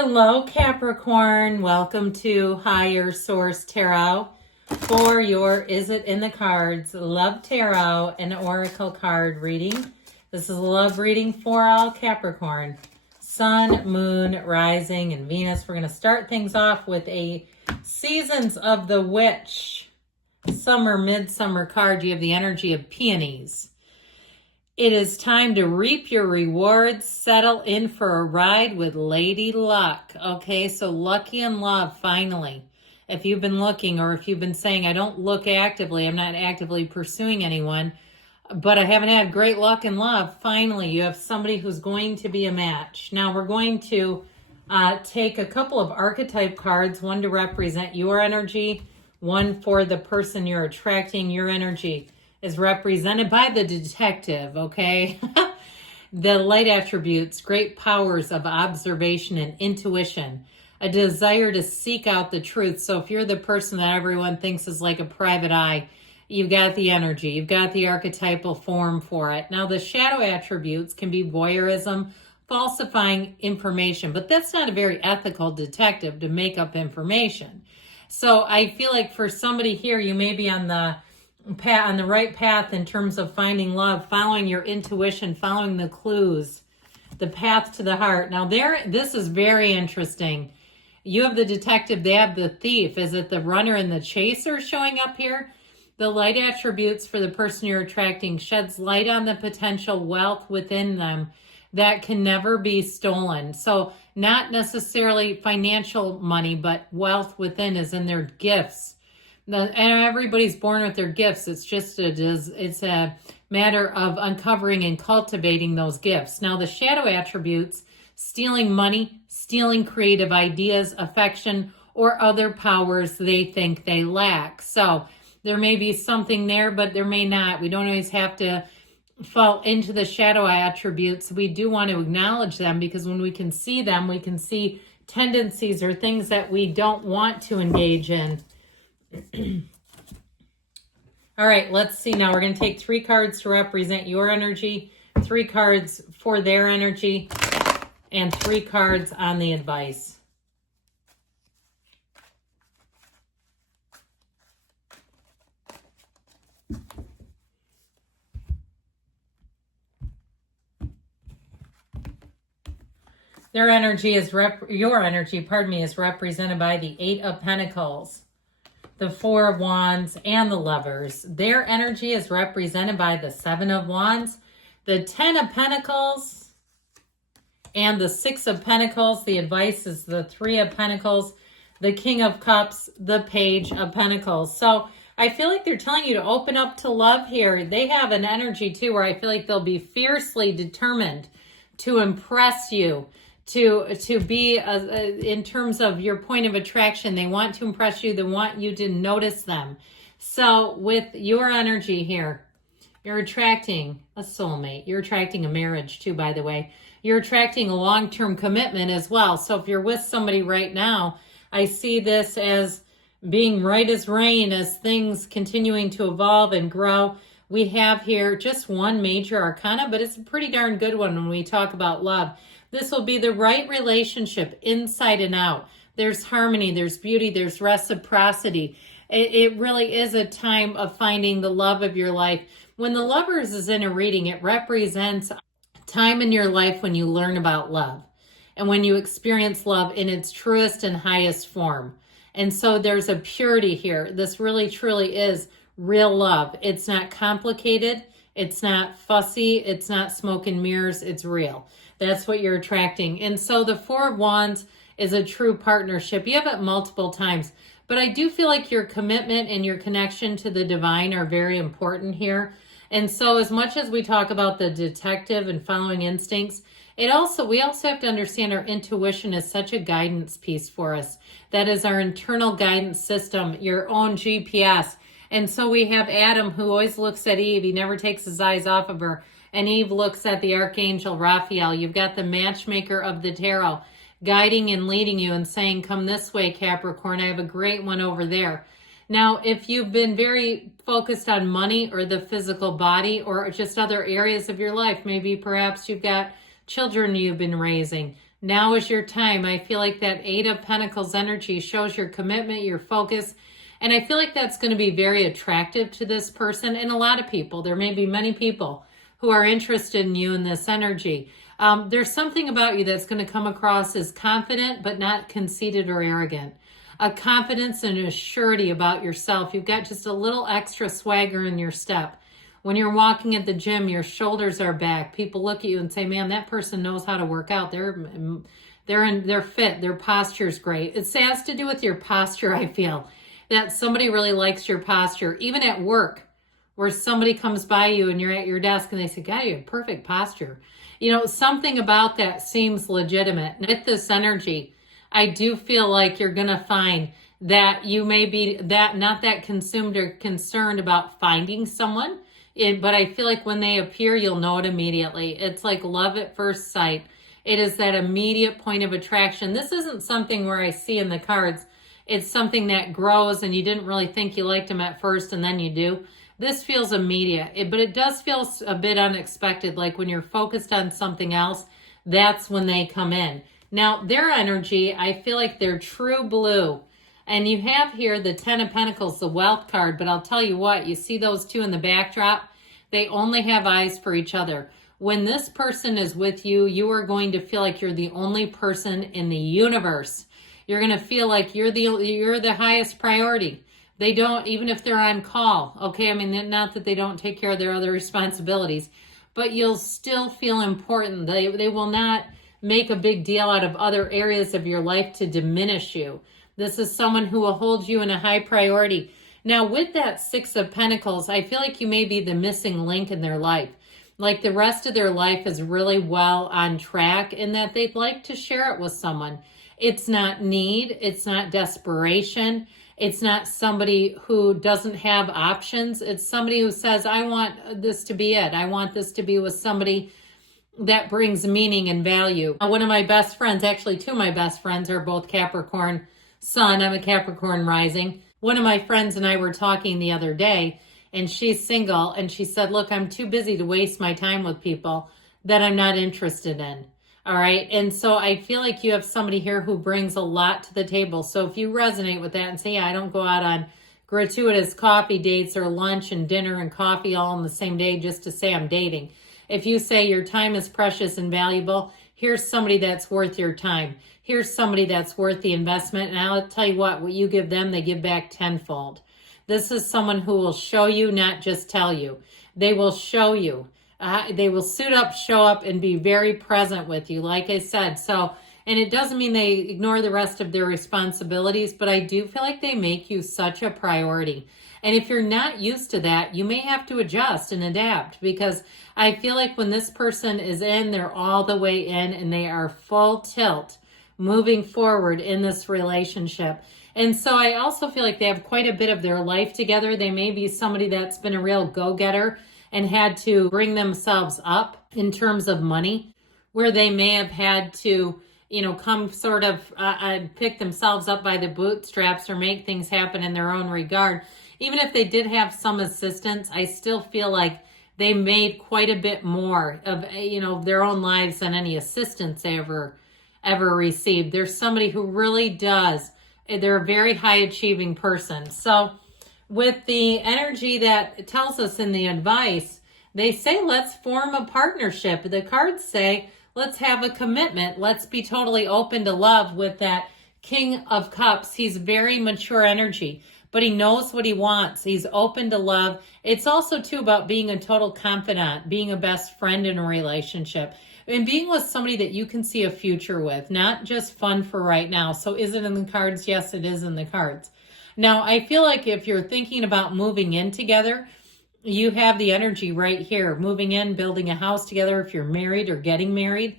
Hello, Capricorn. Welcome to Higher Source Tarot for your Is It in the Cards Love Tarot and Oracle card reading. This is a love reading for all Capricorn. Sun, Moon, Rising, and Venus. We're going to start things off with a Seasons of the Witch Summer, Midsummer card. You have the energy of peonies. It is time to reap your rewards. Settle in for a ride with Lady Luck. Okay, so lucky in love, finally. If you've been looking, or if you've been saying, I don't look actively, I'm not actively pursuing anyone, but I haven't had great luck in love, finally, you have somebody who's going to be a match. Now, we're going to take a couple of archetype cards, one to represent your energy, one for the person you're attracting. Your energy is represented by the detective, okay? The light attributes, great powers of observation and intuition, a desire to seek out the truth. So if you're the person that everyone thinks is like a private eye, you've got the energy, you've got the archetypal form for it. Now the shadow attributes can be voyeurism, falsifying information, but that's not a very ethical detective to make up information. So I feel like for somebody here, you may be on the right path in terms of finding love, following your intuition, following the clues, the path to the heart. Now this is very interesting. You have the detective, they have the thief. Is it the runner and the chaser showing up here? The light attributes for the person you're attracting sheds light on the potential wealth within them that can never be stolen. So not necessarily financial money, but wealth within is in their gifts. And everybody's born with their gifts. It's just it's a matter of uncovering and cultivating those gifts. Now, the shadow attributes, stealing money, stealing creative ideas, affection, or other powers they think they lack. So there may be something there, but there may not. We don't always have to fall into the shadow attributes. We do want to acknowledge them, because when we can see them, we can see tendencies or things that we don't want to engage in. All right, let's see. Now we're going to take 3 cards to represent your energy, 3 cards for their energy, and 3 cards on the advice. Their energy is your energy, pardon me, is represented by the 8 of Pentacles, the 4 of Wands, and the Lovers. Their energy is represented by the 7 of Wands, the 10 of Pentacles, and the 6 of Pentacles. The advice is the 3 of Pentacles, the King of Cups, the Page of Pentacles. So I feel like they're telling you to open up to love here. They have an energy too where I feel like they'll be fiercely determined to impress you, to be in terms of your point of attraction. They want to impress you. They want you to notice them. So with your energy here, you're attracting a soulmate. You're attracting a marriage too, by the way. You're attracting a long-term commitment as well. So if you're with somebody right now, I see this as being right as rain, as things continuing to evolve and grow. We have here just one major arcana, but it's a pretty darn good one when we talk about love. This will be the right relationship inside and out. There's harmony, there's beauty, there's reciprocity. It really is a time of finding the love of your life. When the Lovers is in a reading, it represents time in your life when you learn about love and when you experience love in its truest and highest form. And so there's a purity here. This really truly is real love. It's not complicated. It's not fussy. It's not smoke and mirrors. It's real. That's what you're attracting. And so the 4 of Wands is a true partnership. You have it multiple times, but I do feel like your commitment and your connection to the divine are very important here. And so as much as we talk about the detective and following instincts, we also have to understand our intuition is such a guidance piece for us. That is our internal guidance system, your own GPS. And so we have Adam, who always looks at Eve. He never takes his eyes off of her. And Eve looks at the Archangel Raphael. You've got the matchmaker of the tarot guiding and leading you and saying, come this way, Capricorn. I have a great one over there. Now, if you've been very focused on money or the physical body or just other areas of your life, maybe perhaps you've got children you've been raising, Now is your time. I feel like that Eight of Pentacles energy shows your commitment, your focus. And I feel like that's going to be very attractive to this person and a lot of people. There may be many people who are interested in you in this energy. There's something about you that's going to come across as confident, but not conceited or arrogant. A confidence and a surety about yourself. You've got just a little extra swagger in your step. When you're walking at the gym, your shoulders are back. People look at you and say, man, that person knows how to work out. They're fit. Their posture's great. It has to do with your posture, I feel. That somebody really likes your posture. Even at work, where somebody comes by you and you're at your desk and they say, God, you have perfect posture. You know, something about that seems legitimate. With this energy, I do feel like you're going to find that you may be not that consumed or concerned about finding someone. But I feel like when they appear, you'll know it immediately. It's like love at first sight. It is that immediate point of attraction. This isn't something where I see in the cards. It's something that grows and you didn't really think you liked them at first and then you do. This feels immediate, but it does feel a bit unexpected. Like when you're focused on something else, that's when they come in. Now, their energy, I feel like they're true blue. And you have here the Ten of Pentacles, the Wealth card. But I'll tell you what, you see those two in the backdrop? They only have eyes for each other. When this person is with you, you are going to feel like you're the only person in the universe. You're going to feel like you're the highest priority. They don't, even if they're on call, okay? I mean, not that they don't take care of their other responsibilities, but you'll still feel important. They will not make a big deal out of other areas of your life to diminish you. This is someone who will hold you in a high priority. Now, with that Six of Pentacles, I feel like you may be the missing link in their life. Like the rest of their life is really well on track in that they'd like to share it with someone. It's not need. It's not desperation. It's not somebody who doesn't have options. It's somebody who says, I want this to be it. I want this to be with somebody that brings meaning and value. One of my best friends, actually two of my best friends are both Capricorn Sun. I'm a Capricorn rising. One of my friends and I were talking the other day, and she's single, and she said, look, I'm too busy to waste my time with people that I'm not interested in. All right. And so I feel like you have somebody here who brings a lot to the table. So if you resonate with that and say, yeah, I don't go out on gratuitous coffee dates or lunch and dinner and coffee all on the same day just to say I'm dating. If you say your time is precious and valuable, here's somebody that's worth your time. Here's somebody that's worth the investment. And I'll tell you what you give them, they give back tenfold. This is someone who will show you, not just tell you. They will show you. They will suit up, show up, and be very present with you, like I said. So, and it doesn't mean they ignore the rest of their responsibilities, but I do feel like they make you such a priority. And if you're not used to that, you may have to adjust and adapt, because I feel like when this person is in, they're all the way in and they are full tilt moving forward in this relationship. And so I also feel like they have quite a bit of their life together. They may be somebody that's been a real go-getter and had to bring themselves up in terms of money, where they may have had to, come sort of pick themselves up by the bootstraps or make things happen in their own regard. Even if they did have some assistance, I still feel like they made quite a bit more of, their own lives than any assistance they ever received. There's somebody who really does. They're a very high achieving person. So with the energy that tells us in the advice, they say, let's form a partnership. The cards say, let's have a commitment. Let's be totally open to love with that King of Cups. He's very mature energy, but he knows what he wants. He's open to love. It's also, too, about being a total confidant, being a best friend in a relationship, and being with somebody that you can see a future with, not just fun for right now. So is it in the cards? Yes, it is in the cards. Now, I feel like if you're thinking about moving in together, you have the energy right here, moving in, building a house together. If you're married or getting married,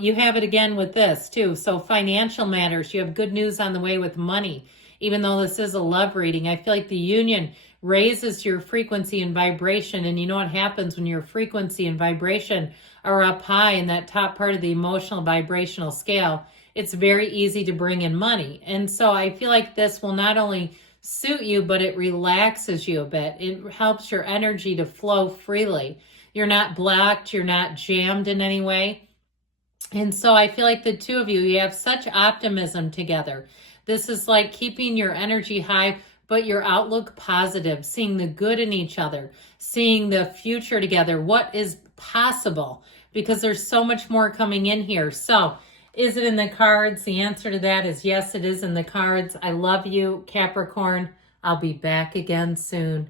you have it again with this too. So financial matters, you have good news on the way with money. Even though this is a love reading, I feel like the union raises your frequency and vibration. And you know what happens when your frequency and vibration are up high in that top part of the emotional vibrational scale? It's very easy to bring in money. And so I feel like this will not only suit you, but it relaxes you a bit. It helps your energy to flow freely. You're not blocked. You're not jammed in any way. And so I feel like the two of you, you have such optimism together. This is like keeping your energy high, but your outlook positive, seeing the good in each other, seeing the future together, what is possible, because there's so much more coming in here. So is it in the cards? The answer to that is yes, it is in the cards. I love you, Capricorn. I'll be back again soon.